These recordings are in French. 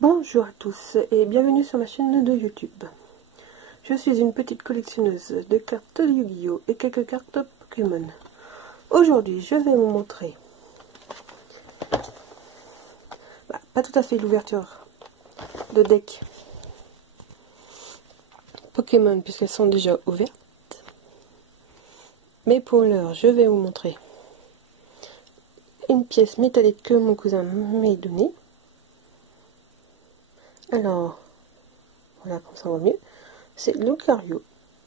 Bonjour à tous et bienvenue sur ma chaîne de YouTube. Je suis une petite collectionneuse de cartes de Yu-Gi-Oh! Et quelques cartes Pokémon. Aujourd'hui, je vais vous montrer, pas tout à fait l'ouverture de deck Pokémon puisqu'elles sont déjà ouvertes. Mais pour l'heure, je vais vous montrer une pièce métallique que mon cousin m'a donnée. Alors, voilà, comme ça va mieux. C'est Lucario,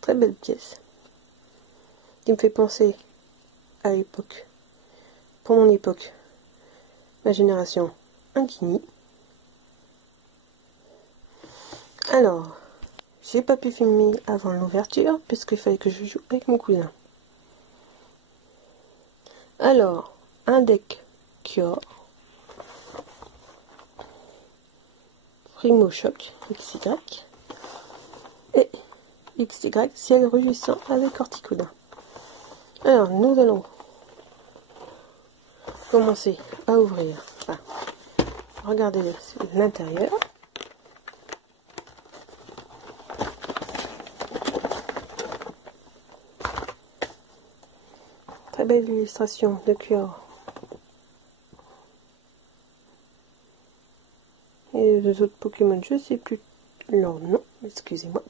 très belle pièce, qui me fait penser à l'époque, pour mon époque, ma génération, un Kini. Alors, j'ai pas pu filmer avant l'ouverture, puisqu'il fallait que je joue avec mon cousin. Alors, un deck Kyor, Primo Choc, XY, et XY, ciel rugissant avec Orticoda. Alors, nous allons commencer à ouvrir. Enfin, regardez l'intérieur. Très belle illustration de Kyor. Et les autres Pokémon, je sais plus leur nom, excusez-moi.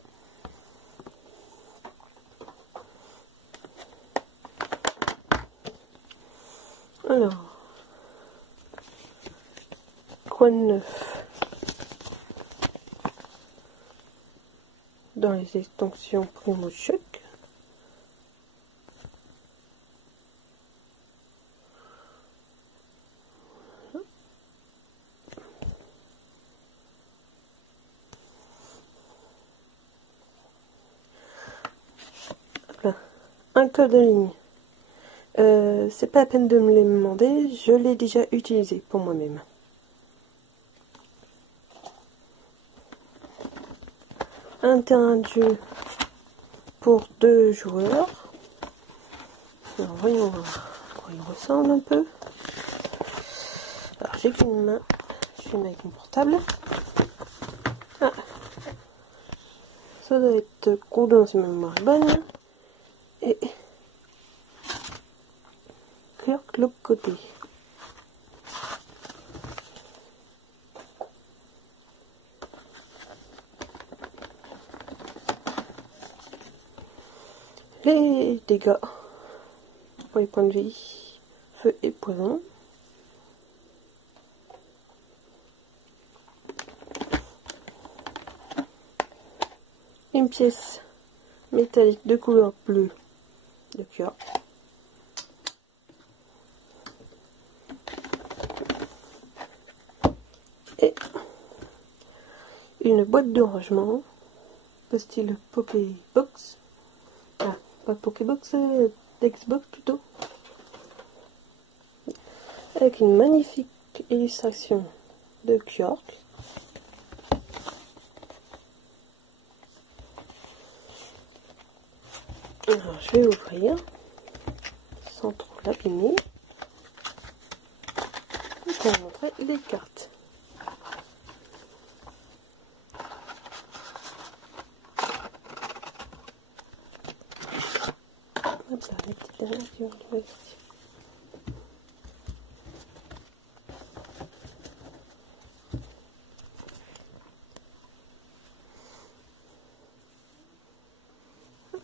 Alors, quoi de neuf dans les extensions Primo Choc? Un code de ligne. C'est pas la peine de me les demander, je l'ai déjà utilisé pour moi-même. Un terrain de jeu pour 2 joueurs. Alors voyons voir à quoi il ressemble un peu. Alors j'ai qu'une main, je filme avec mon portable. Ah, ça doit être Groudon si ma mémoire est bonne. Et Kirk l'autre côté. Les dégâts pour les points de vie, feu et poison. Une pièce métallique de couleur bleue de Kyor. Et une boîte de rangement, style Pokébox. Ah, pas Pokébox, Xbox plutôt. Avec une magnifique illustration de Kyor. Alors je vais ouvrir sans trop l'abîmer pour vous montrer les cartes. Hop là, les petites dernières qui vont tomber ici.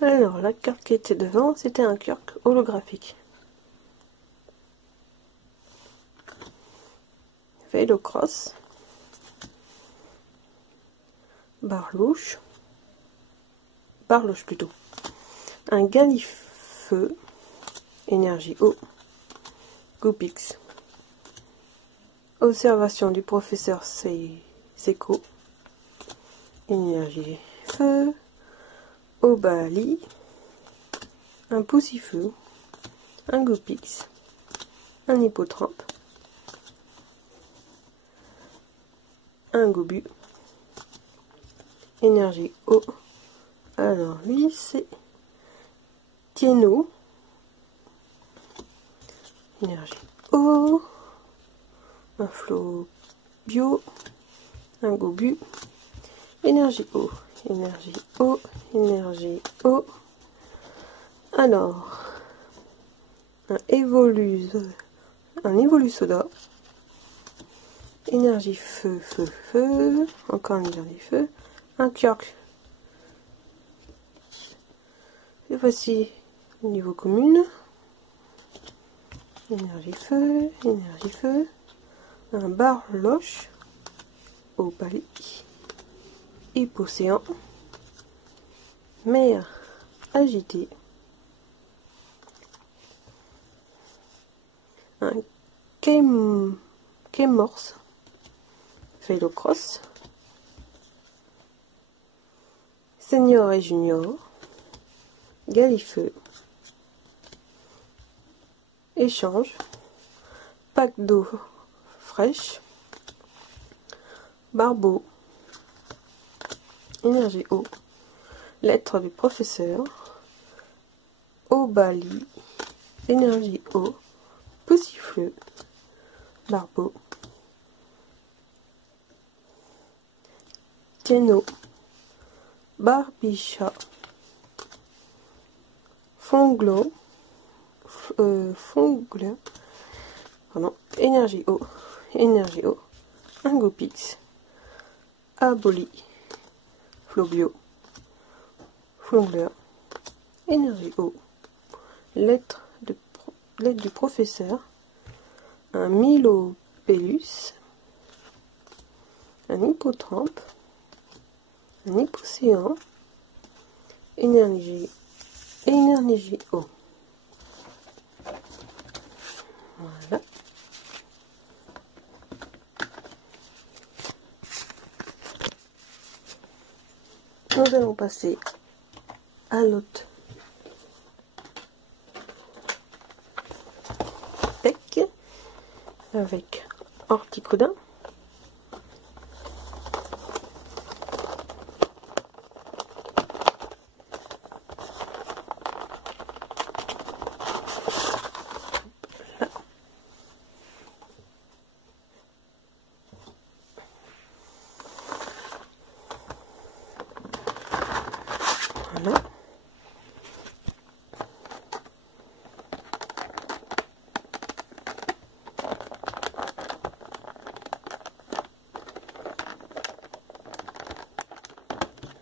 Alors, la carte qui était devant, c'était un Kirk holographique. Vélocross. Barlouche plutôt. Un Galifeu. Énergie eau. Goopix. Observation du professeur Seco. Énergie feu. Obali, un Poussifeu, un Goopix, un Hippotrampe, un Gobu, énergie eau. Alors lui c'est Tieno, énergie eau, un Flot bio, un gobu, énergie eau, énergie eau, énergie eau. Alors, un évolu soda, énergie feu, feu, feu, encore une énergie feu, un Kjork. Et voici au niveau commune, énergie feu, un Barloche, Opali, Hypocéan, mer agitée, un Kémorse, Vélocross, Senior et Junior, Galifeu, Échange, Pack d'eau fraîche, Barbeau, énergie eau, lettre du professeur, Obali, énergie eau, Poussifleux, Barbeau, Téno, Barbichat, Fonglo, pardon, énergie eau, un Gopix, Aboli, Flobio, Flongleur, énergie eau, lettre du professeur, un Milopélus, un Hippotrampe, un Hypocéan, énergie eau. Voilà. Nous allons passer à l'autre deck avec Orticodin, voilà.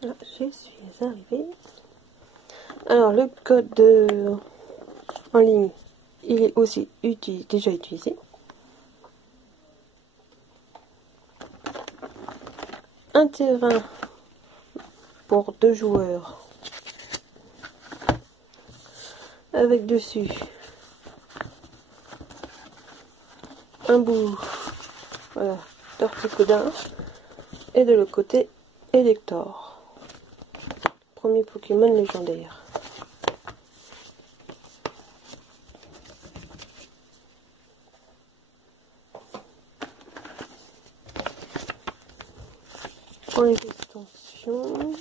Là, je suis arrivée. Alors le code en ligne, il est aussi déjà utilisé. Un terrain pour 2 joueurs avec dessus un bout, voilà, d'Orticodin et de l'autre côté Elector, premier Pokémon légendaire. Pour les extensions,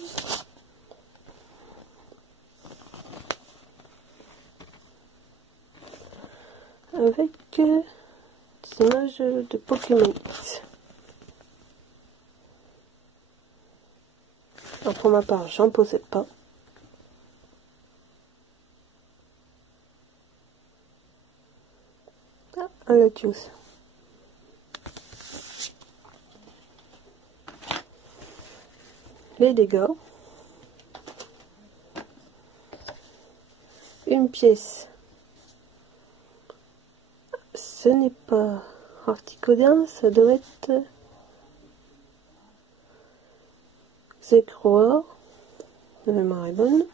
avec des images de Pokémon X. Alors pour ma part, j'en possède pas. Ah, un Latios. Les dégâts. Une pièce. Ce n'est pas Orticodin, ça doit être Zekroa. La mémoire est bonne.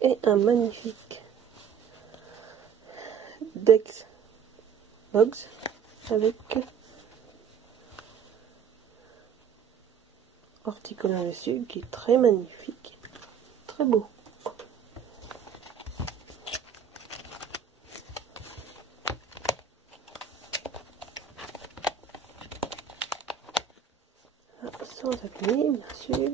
Et un magnifique Dex Box avec Orticodin dessus, qui est très magnifique, très beau. Sans abîmer, bien sûr.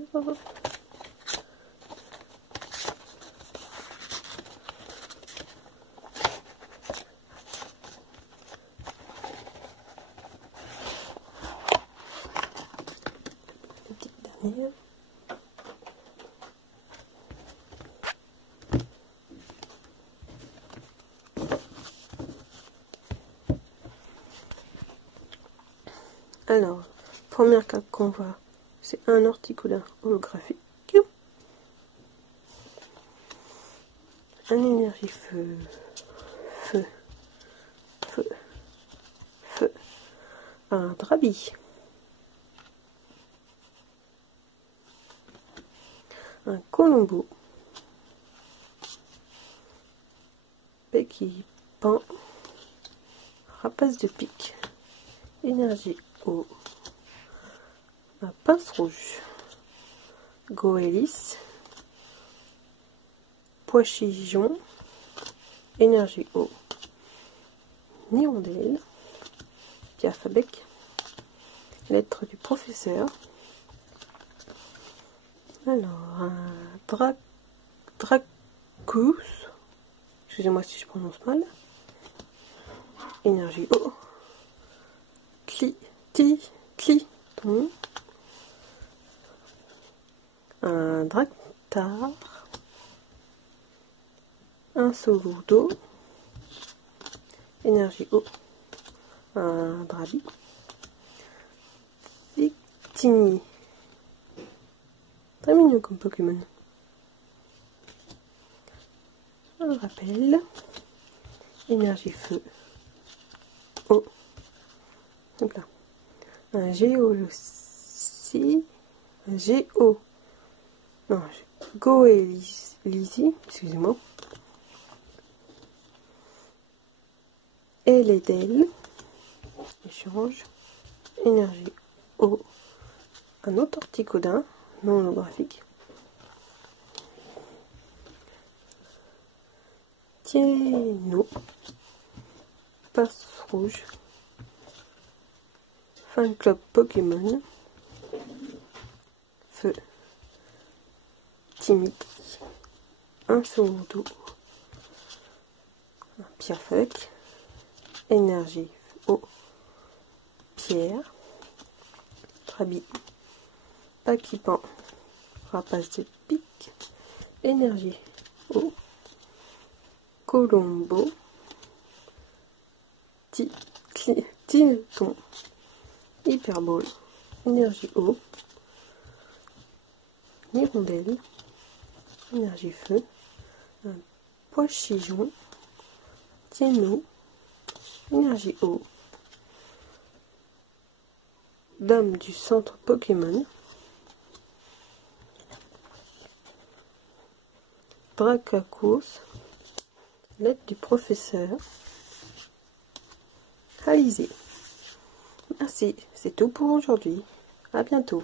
finir. Alors, première carte qu'on voit, c'est un horticola holographique. Un énergie feu, feu, feu, feu. Un Drabi. Un Colombo. Becky Pan. Rapace de pique. Énergie eau. Ma pince rouge. Goélis. Pois chichon. Énergie eau. Hirondelle. Piaf à bec. Lettre du professeur. Alors, un Dracus. Excusez-moi si je prononce mal. Énergie eau. Cliton. Un Draktar. Un Soludo. Énergie eau. Un Drabi. Victini. Très mignon comme Pokémon. Un rappel. Énergie feu. Eau. Hop là. Un Géolocie. Un Géo. Non, Goélisie. Excusez-moi. Et les DEL. Échange. Énergie eau. Un autre horticodin non holographique. Tieno. Pince rouge. Fan club Pokémon. Feu. Timide. Un Soludo. Un pierre feuille. Énergie eau. Pierre. Drabi. Paquipan. Rapace de pique. Énergie eau. Colombo. Tileton. Hyperbole. Énergie eau. Hirondelle. Énergie feu. Un pois chichon. Tieno. Énergie eau. Dame du centre Pokémon. Dracacos. Lettre du professeur. Alizé. Merci, c'est tout pour aujourd'hui. À bientôt.